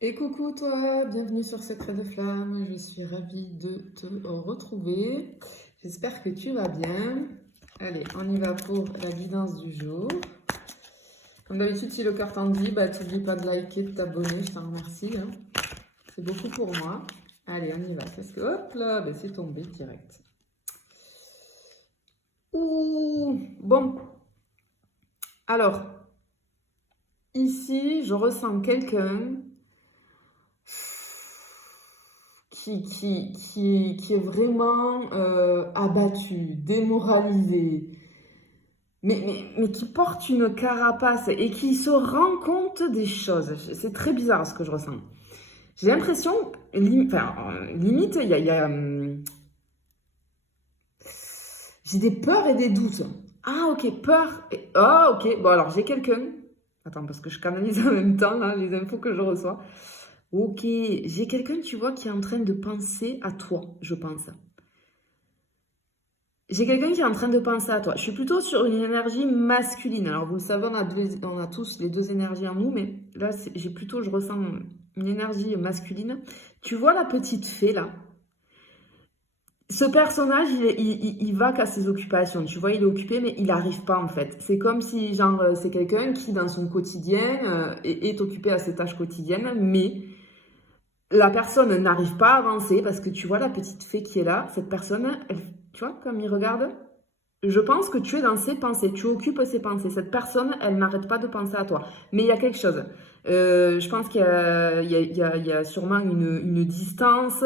Et coucou toi, bienvenue sur Secret de Flamme, je suis ravie de te retrouver. J'espère que tu vas bien. Allez, on y va pour la guidance du jour. Comme d'habitude, si le cœur t'en dit, t'oublies pas de liker, de t'abonner, je t'en remercie, hein. C'est beaucoup pour moi. Allez, on y va. Qu'est-ce que... Hop là, c'est tombé direct. Ouh, bon. Alors, ici, je ressens quelqu'un qui est vraiment abattu, démoralisé, mais qui porte une carapace et qui se rend compte des choses. C'est très bizarre ce que je ressens. J'ai l'impression, limite, j'ai des peurs et des doutes. Ah ok, peur. Ah ok, bon alors j'ai quelqu'un. Attends, parce que je canalise en même temps là, les infos que je reçois. Ok, j'ai quelqu'un, tu vois, qui est en train de penser à toi, je pense. J'ai quelqu'un qui est en train de penser à toi. Je suis plutôt sur une énergie masculine. Alors, vous le savez, on a tous les deux énergies en nous, mais là, j'ai plutôt, je ressens une énergie masculine. Tu vois la petite fée, là? Ce personnage, il va qu'à ses occupations. Tu vois, il est occupé, mais il n'arrive pas, en fait. C'est comme si, genre, c'est quelqu'un qui, dans son quotidien, est occupé à ses tâches quotidiennes, mais la personne n'arrive pas à avancer parce que tu vois la petite fée qui est là, cette personne, tu vois, comme il regarde, je pense que tu es dans ses pensées, tu occupes ses pensées. Cette personne, elle n'arrête pas de penser à toi. Mais il y a quelque chose. Je pense qu'il y a sûrement une distance.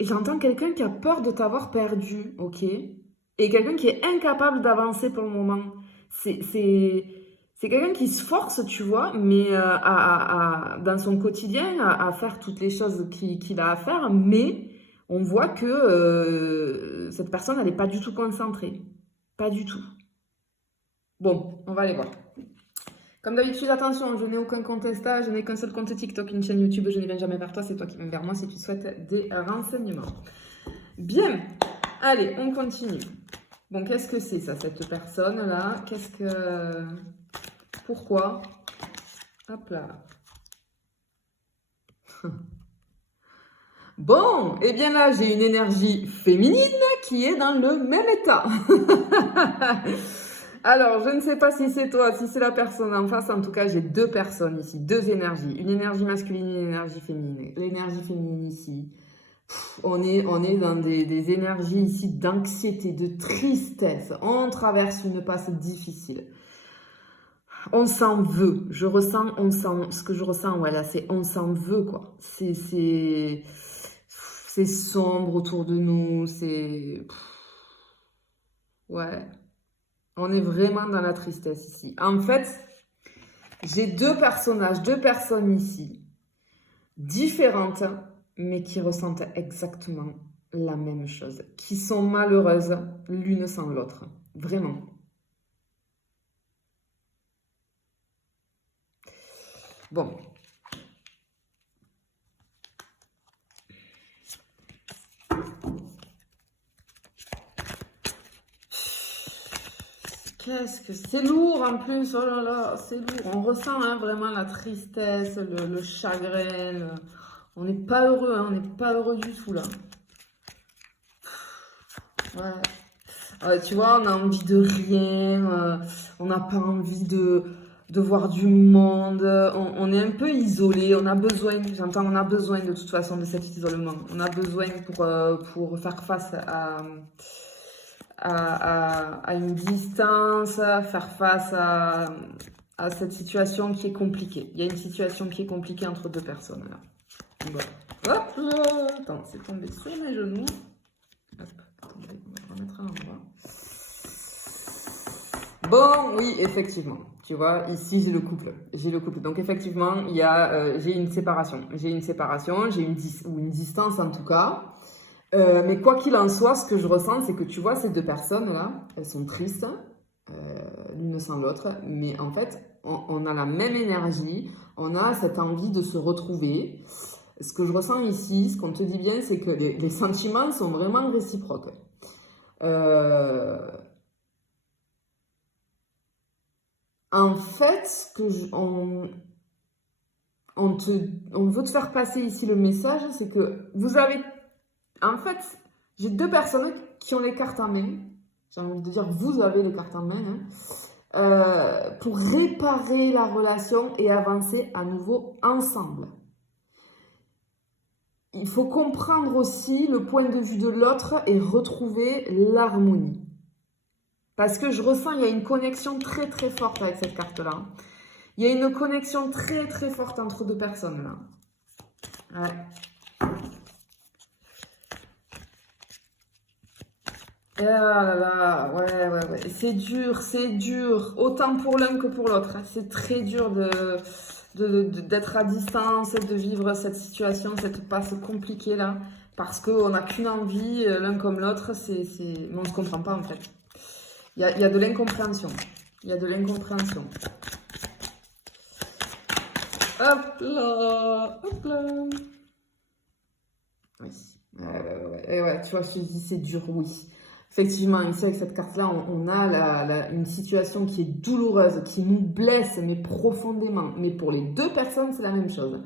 J'entends quelqu'un qui a peur de t'avoir perdu, ok? Et quelqu'un qui est incapable d'avancer pour le moment. C'est quelqu'un qui se force, tu vois, mais dans son quotidien, à faire toutes les choses qu'il a à faire, mais on voit que cette personne, elle n'est pas du tout concentrée. Pas du tout. Bon, on va aller voir. Comme d'habitude, attention, je n'ai aucun compte Insta, je n'ai qu'un seul compte TikTok, une chaîne YouTube, je ne viens jamais vers toi, c'est toi qui viens vers moi si tu souhaites des renseignements. Bien, allez, on continue. Bon, qu'est-ce que c'est ça, cette personne-là? Qu'est-ce que... Pourquoi? Hop là. Bon, et bien là, j'ai une énergie féminine qui est dans le même état. Alors, je ne sais pas si c'est toi, si c'est la personne en face. En tout cas, j'ai deux personnes ici, deux énergies. Une énergie masculine et une énergie féminine. L'énergie féminine ici, on est dans des énergies ici d'anxiété, de tristesse. On traverse une passe difficile. On s'en veut. Je ressens, ce que je ressens, ouais, là, c'est on s'en veut, quoi. C'est sombre autour de nous, ouais. On est vraiment dans la tristesse ici. En fait, j'ai deux personnages, deux personnes ici, différentes, mais qui ressentent exactement la même chose, qui sont malheureuses l'une sans l'autre. Vraiment. Bon. Qu'est-ce que c'est lourd en plus, oh là là, c'est lourd. On ressent hein, vraiment la tristesse, le chagrin. On n'est pas heureux, hein, on n'est pas heureux du tout là. Ouais. Tu vois, on a envie de rien, on n'a pas envie de voir du monde, on est un peu isolé, on a besoin, j'entends, on a besoin de toute façon de cet isolement. On a besoin pour faire face à une distance, faire face à cette situation qui est compliquée. Il y a une situation qui est compliquée entre deux personnes là. Bon. Hop là, attends, c'est tombé sur mes genoux. Hop, attendez, on va remettre à l'endroit. Bon, oui, effectivement. Tu vois, ici j'ai le couple. J'ai le couple. Donc effectivement, j'ai une séparation. J'ai une séparation, ou une distance en tout cas. Mais quoi qu'il en soit, ce que je ressens, c'est que tu vois, ces deux personnes-là, elles sont tristes, l'une sans l'autre, mais en fait, on a la même énergie, on a cette envie de se retrouver. Ce que je ressens ici, ce qu'on te dit bien, c'est que les sentiments sont vraiment réciproques. En fait, on veut te faire passer ici le message, c'est que vous avez... En fait, j'ai deux personnes qui ont les cartes en main. J'ai envie de dire, vous avez les cartes en main. Pour réparer la relation et avancer à nouveau ensemble. Il faut comprendre aussi le point de vue de l'autre et retrouver l'harmonie. Parce que je ressens, il y a une connexion très très forte avec cette carte-là. Il y a une connexion très très forte entre deux personnes là. Ouais. Ah là là, ouais. C'est dur, c'est dur. Autant pour l'un que pour l'autre. C'est très dur d'être à distance et de vivre cette situation, cette passe compliquée là. Parce qu'on n'a qu'une envie, l'un comme l'autre, mais on ne se comprend pas en fait. Il y a de l'incompréhension. Il y a de l'incompréhension. Hop là, hop là. Oui. Ouais, tu vois, je te dis, c'est dur, oui. Effectivement, ici, avec cette carte-là, on a une situation qui est douloureuse, qui nous blesse, mais profondément. Mais pour les deux personnes, c'est la même chose.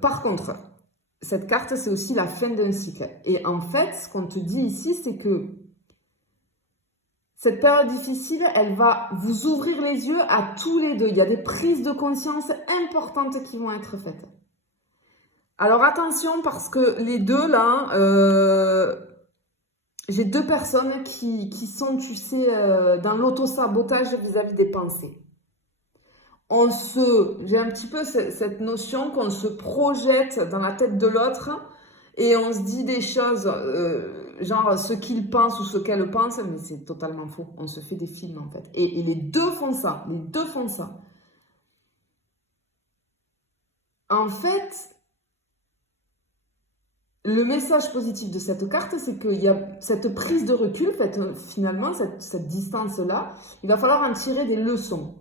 Par contre, cette carte, c'est aussi la fin d'un cycle. Et en fait, ce qu'on te dit ici, c'est que cette période difficile, elle va vous ouvrir les yeux à tous les deux. Il y a des prises de conscience importantes qui vont être faites. Alors attention, parce que les deux, là, j'ai deux personnes qui sont, tu sais, dans l'auto-sabotage vis-à-vis des pensées. J'ai un petit peu cette notion qu'on se projette dans la tête de l'autre et on se dit des choses, genre ce qu'il pense ou ce qu'elle pense, mais c'est totalement faux. On se fait des films en fait. Et les deux font ça. Les deux font ça. En fait, le message positif de cette carte, c'est qu'il y a cette prise de recul, en fait, finalement, cette distance-là, il va falloir en tirer des leçons.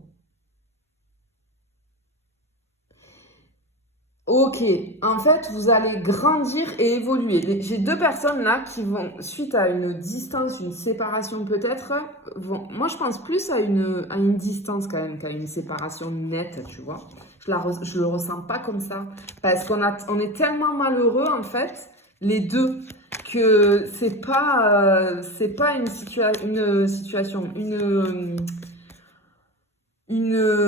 Ok, en fait, vous allez grandir et évoluer. J'ai deux personnes là qui vont, suite à une distance, une séparation peut-être, moi je pense plus à une distance quand même qu'à une séparation nette, tu vois. Je le ressens pas comme ça. Parce on est tellement malheureux en fait, les deux, que c'est pas une situation, une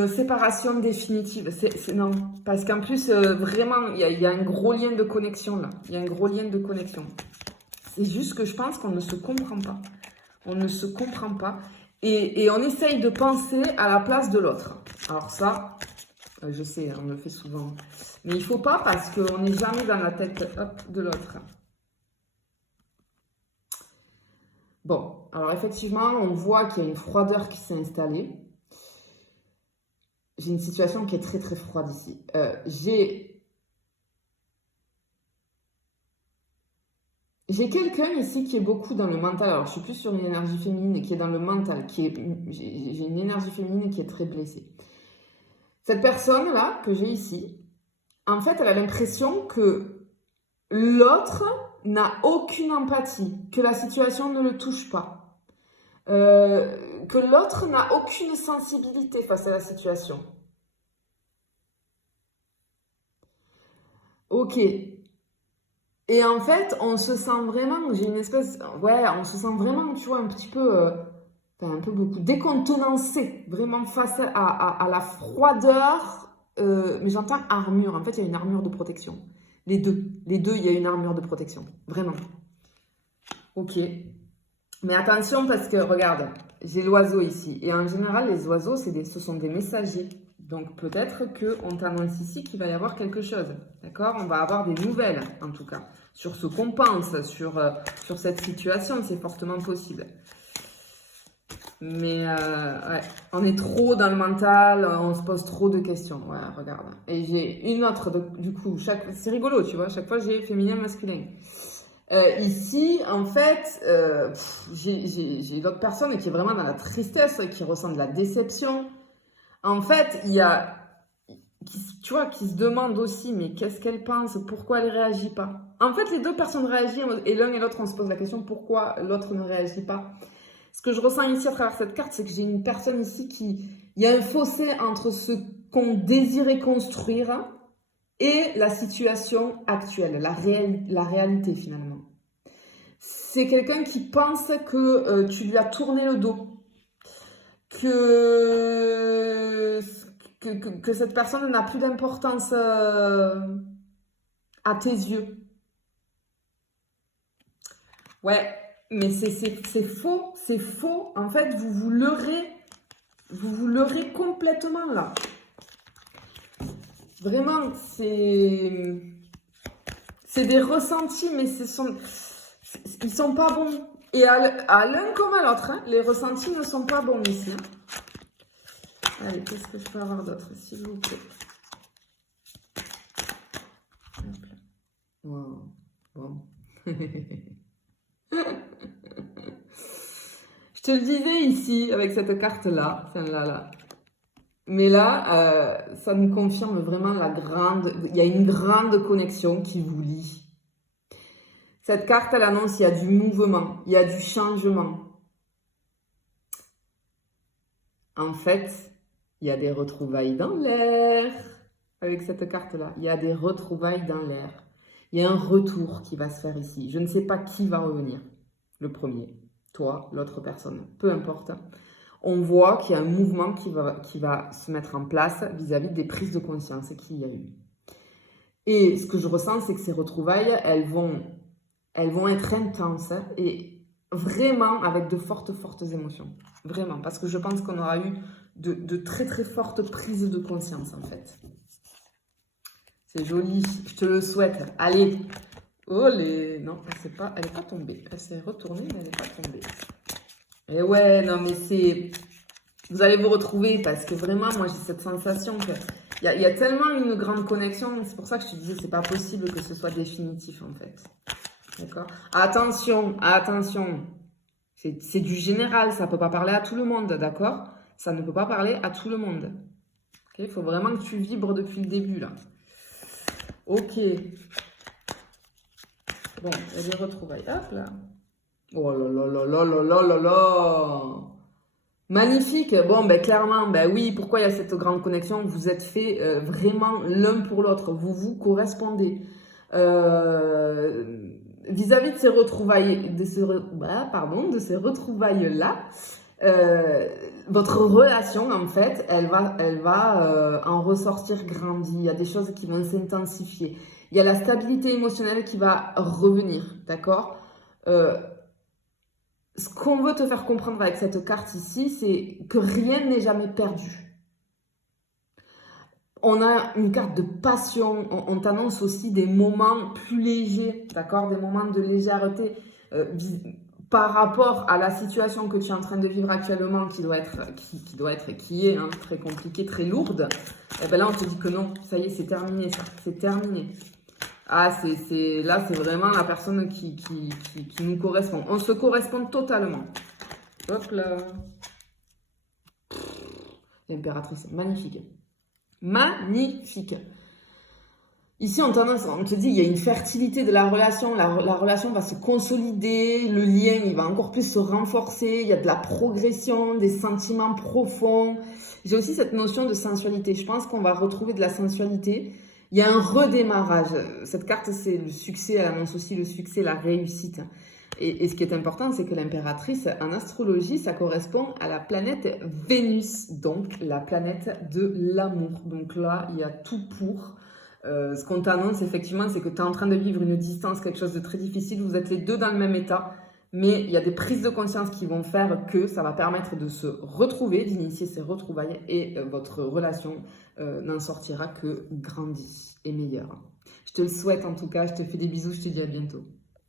séparation définitive. Non, parce qu'en plus, vraiment, il y a un gros lien de connexion là. Il y a un gros lien de connexion. C'est juste que je pense qu'on ne se comprend pas. On ne se comprend pas. Et on essaye de penser à la place de l'autre. Alors ça, je sais, on le fait souvent. Mais il ne faut pas parce qu'on n'est jamais dans la tête de l'autre. Bon, alors effectivement, on voit qu'il y a une froideur qui s'est installée. J'ai une situation qui est très très froide ici. J'ai quelqu'un ici qui est beaucoup dans le mental. Alors, je suis plus sur une énergie féminine qui est dans le mental. J'ai une énergie féminine qui est très blessée. Cette personne-là que j'ai ici, en fait, elle a l'impression que l'autre n'a aucune empathie, que la situation ne le touche pas. Que l'autre n'a aucune sensibilité face à la situation. Ok. Et en fait, on se sent vraiment, j'ai une espèce, ouais, on se sent vraiment, tu vois, un petit peu, un peu beaucoup décontenancé, vraiment face à la froideur, mais j'entends armure, en fait, il y a une armure de protection. Les deux, il y a une armure de protection, vraiment. Ok. Mais attention parce que, regarde, j'ai l'oiseau ici. Et en général, les oiseaux, ce sont des messagers. Donc peut-être qu'on t'annonce ici qu'il va y avoir quelque chose. D'accord? On va avoir des nouvelles, en tout cas. Sur ce qu'on pense, sur cette situation, c'est fortement possible. Mais ouais, on est trop dans le mental, on se pose trop de questions. Ouais, regarde. Et j'ai une autre, du coup, c'est rigolo, tu vois. Chaque fois, j'ai féminin, masculin. Ici, en fait, j'ai l'autre personne qui est vraiment dans la tristesse, qui ressent de la déception. En fait, il y a, tu vois, qui se demande aussi, mais qu'est-ce qu'elle pense? Pourquoi elle ne réagit pas? En fait, les deux personnes réagissent et l'un et l'autre, on se pose la question pourquoi l'autre ne réagit pas. Ce que je ressens ici à travers cette carte, c'est que j'ai une personne ici il y a un fossé entre ce qu'on désirait construire et la situation actuelle, la réalité finalement. C'est quelqu'un qui pense que tu lui as tourné le dos, que cette personne n'a plus d'importance à tes yeux. Ouais, mais c'est faux, c'est faux. En fait, vous vous leurrez complètement là. Vraiment, c'est des ressentis, mais ils sont pas bons. Et à l'un comme à l'autre, hein, les ressentis ne sont pas bons ici. Hein. Allez, qu'est-ce que je peux avoir d'autre, s'il vous plaît? Wow. Bon. Je te le disais ici, avec cette carte-là, celle-là. Mais là, ça nous confirme vraiment il y a une grande connexion qui vous lie. Cette carte, elle annonce qu'il y a du mouvement, il y a du changement. En fait, il y a des retrouvailles dans l'air. Avec cette carte-là, il y a des retrouvailles dans l'air. Il y a un retour qui va se faire ici. Je ne sais pas qui va revenir. Le premier, toi, l'autre personne, peu importe. On voit qu'il y a un mouvement qui va se mettre en place vis-à-vis des prises de conscience qu'il y a eu. Et ce que je ressens, c'est que ces retrouvailles, elles vont être intenses et vraiment avec de fortes émotions. Vraiment, parce que je pense qu'on aura eu de très fortes prises de conscience en fait. C'est joli, je te le souhaite. Allez, non, elle n'est pas tombée. Elle s'est retournée, mais elle n'est pas tombée. Et ouais, non, mais vous allez vous retrouver parce que vraiment, moi, j'ai cette sensation qu'il y a tellement une grande connexion. C'est pour ça que je te disais, c'est pas possible que ce soit définitif, en fait. D'accord? Attention. C'est du général, ça peut pas parler à tout le monde, d'accord? Ça ne peut pas parler à tout le monde. Il faut vraiment que tu vibres depuis le début, là. Ok. Bon, il y a des retrouvailles. Hop là. Oh là là là là là là là là. Magnifique. Bon, ben clairement, ben oui, pourquoi il y a cette grande connexion? Vous êtes faits vraiment l'un pour l'autre. Vous vous correspondez. Vis-à-vis de ces retrouvailles, de ces retrouvailles-là, votre relation, en fait, elle va en ressortir grandie. Il y a des choses qui vont s'intensifier. Il y a la stabilité émotionnelle qui va revenir, d'accord? Ce qu'on veut te faire comprendre avec cette carte ici, c'est que rien n'est jamais perdu. On a une carte de passion, on t'annonce aussi des moments plus légers, d'accord? Des moments de légèreté par rapport à la situation que tu es en train de vivre actuellement qui est hein, très compliquée, très lourde. Et bien là, on te dit que non, ça y est, c'est terminé, c'est terminé. Ah, là, c'est vraiment la personne qui nous correspond. On se correspond totalement. Hop là. L'impératrice, magnifique. Magnifique. Ici, on te dit, il y a une fertilité de la relation. La relation va se consolider. Le lien, il va encore plus se renforcer. Il y a de la progression, des sentiments profonds. J'ai aussi cette notion de sensualité. Je pense qu'on va retrouver de la sensualité. Il y a un redémarrage. Cette carte, c'est le succès. Elle annonce aussi le succès, la réussite. Et ce qui est important, c'est que l'impératrice, en astrologie, ça correspond à la planète Vénus, donc la planète de l'amour. Donc là, il y a tout pour. Ce qu'on t'annonce, effectivement, c'est que tu es en train de vivre une distance, quelque chose de très difficile. Vous êtes les deux dans le même état. Mais il y a des prises de conscience qui vont faire que ça va permettre de se retrouver, d'initier ces retrouvailles. Et votre relation n'en sortira que grandie et meilleure. Je te le souhaite en tout cas. Je te fais des bisous. Je te dis à bientôt.